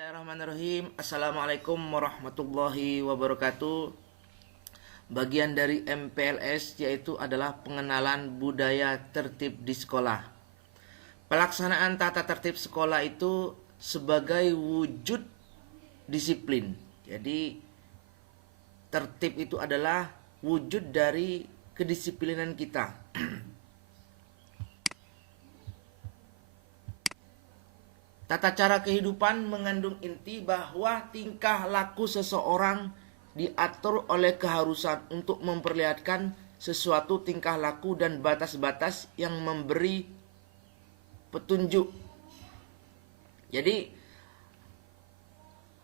Bismillahirrahmanirrahim. Assalamualaikum warahmatullahi wabarakatuh. Bagian dari MPLS yaitu adalah pengenalan budaya tertib di sekolah. Pelaksanaan tata tertib sekolah itu sebagai wujud disiplin. Jadi tertib itu adalah wujud dari kedisiplinan kita. Tata cara kehidupan mengandung inti bahwa tingkah laku seseorang diatur oleh keharusan untuk memperlihatkan sesuatu tingkah laku dan batas-batas yang memberi petunjuk. Jadi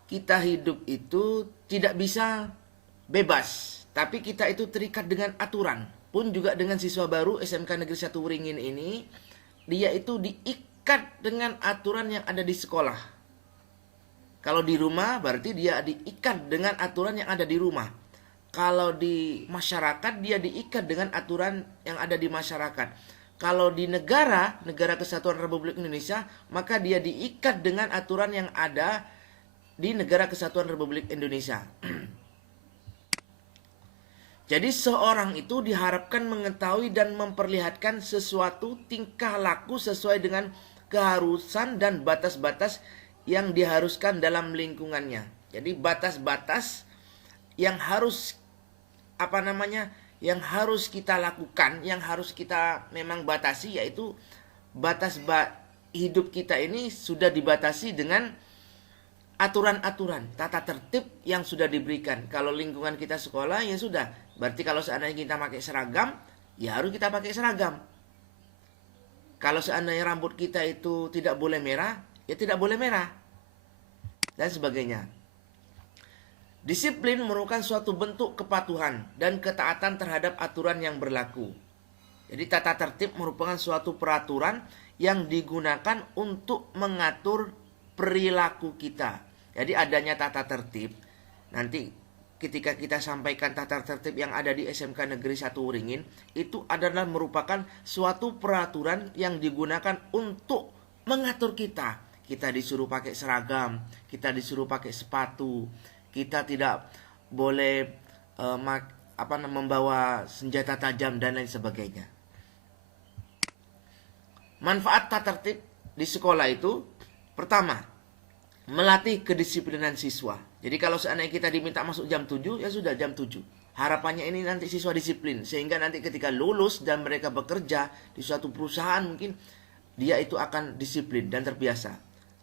kita hidup itu tidak bisa bebas, tapi kita itu terikat dengan aturan. Pun juga dengan siswa baru SMK Negeri 1 Wringin ini, dia itu diikat dengan aturan yang ada di sekolah. Kalau di rumah berarti dia diikat dengan aturan yang ada di rumah. Kalau di masyarakat dia diikat dengan aturan yang ada di masyarakat. Kalau di negara Kesatuan Republik Indonesia, maka dia diikat dengan aturan yang ada di Negara Kesatuan Republik Indonesia. Jadi seorang itu diharapkan mengetahui dan memperlihatkan sesuatu tingkah laku sesuai dengan keharusan dan batas-batas yang diharuskan dalam lingkungannya. Jadi batas-batas yang harus yang harus kita lakukan, yang harus kita memang batasi, yaitu hidup kita ini sudah dibatasi dengan aturan-aturan tata tertib yang sudah diberikan. Kalau lingkungan kita sekolah ya sudah, berarti kalau seandainya kita pakai seragam, ya harus kita pakai seragam. Kalau seandainya rambut kita itu tidak boleh merah, ya tidak boleh merah. Dan sebagainya. Disiplin merupakan suatu bentuk kepatuhan dan ketaatan terhadap aturan yang berlaku. Jadi tata tertib merupakan suatu peraturan yang digunakan untuk mengatur perilaku kita. Jadi adanya tata tertib, nanti ketika kita sampaikan tata tertib yang ada di SMK Negeri 1 Wringin, itu adalah merupakan suatu peraturan yang digunakan untuk mengatur kita. Kita disuruh pakai seragam, kita disuruh pakai sepatu, kita tidak boleh membawa senjata tajam dan lain sebagainya. Manfaat tata tertib di sekolah itu, pertama, melatih kedisiplinan siswa. Jadi kalau seandainya kita diminta masuk jam 7, ya sudah jam 7. Harapannya ini nanti siswa disiplin. Sehingga nanti ketika lulus dan mereka bekerja di suatu perusahaan, mungkin dia itu akan disiplin dan terbiasa.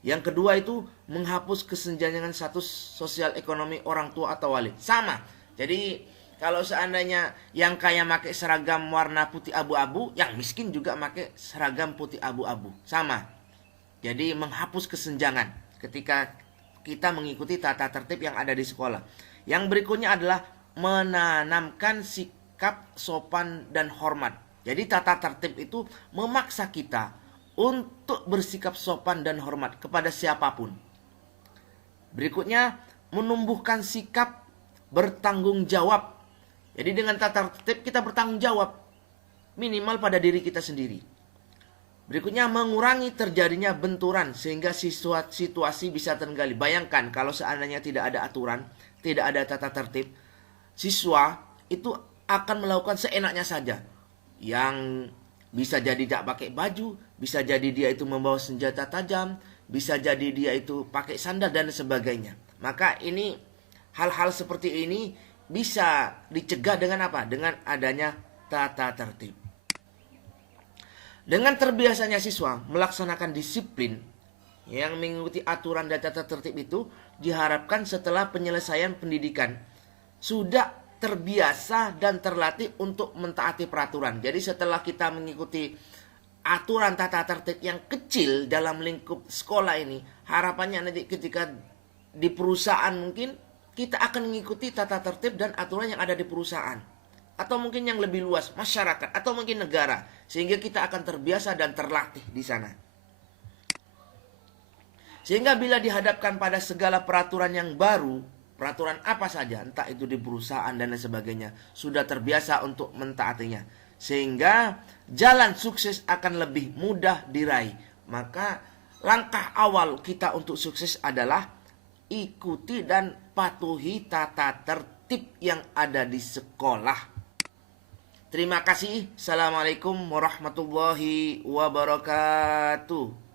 Yang kedua itu menghapus kesenjangan status sosial ekonomi orang tua atau wali. Sama. Jadi kalau seandainya yang kaya pakai seragam warna putih abu-abu, yang miskin juga pakai seragam putih abu-abu. Sama. Jadi menghapus kesenjangan ketika kita mengikuti tata tertib yang ada di sekolah. Yang berikutnya adalah menanamkan sikap sopan dan hormat. Jadi tata tertib itu memaksa kita untuk bersikap sopan dan hormat kepada siapapun. Berikutnya, menumbuhkan sikap bertanggung jawab. Jadi dengan tata tertib kita bertanggung jawab minimal pada diri kita sendiri. Berikutnya, mengurangi terjadinya benturan sehingga situasi bisa terkendali. Bayangkan kalau seandainya tidak ada aturan, tidak ada tata tertib, siswa itu akan melakukan seenaknya saja. Yang bisa jadi tidak pakai baju, bisa jadi dia itu membawa senjata tajam, bisa jadi dia itu pakai sandal dan sebagainya. Maka ini hal-hal seperti ini bisa dicegah dengan apa? Dengan adanya tata tertib. Dengan terbiasanya siswa melaksanakan disiplin yang mengikuti aturan dan tata tertib itu, diharapkan setelah penyelesaian pendidikan sudah terbiasa dan terlatih untuk mentaati peraturan. Jadi setelah kita mengikuti aturan tata tertib yang kecil dalam lingkup sekolah ini, harapannya nanti ketika di perusahaan mungkin kita akan mengikuti tata tertib dan aturan yang ada di perusahaan. Atau mungkin yang lebih luas, masyarakat, atau mungkin negara. Sehingga kita akan terbiasa dan terlatih di sana. Sehingga bila dihadapkan pada segala peraturan yang baru, peraturan apa saja, entah itu di perusahaan dan lain sebagainya, sudah terbiasa untuk mentaatinya. Sehingga jalan sukses akan lebih mudah diraih. Maka langkah awal kita untuk sukses adalah ikuti dan patuhi tata tertib yang ada di sekolah. Terima kasih. Assalamualaikum warahmatullahi wabarakatuh.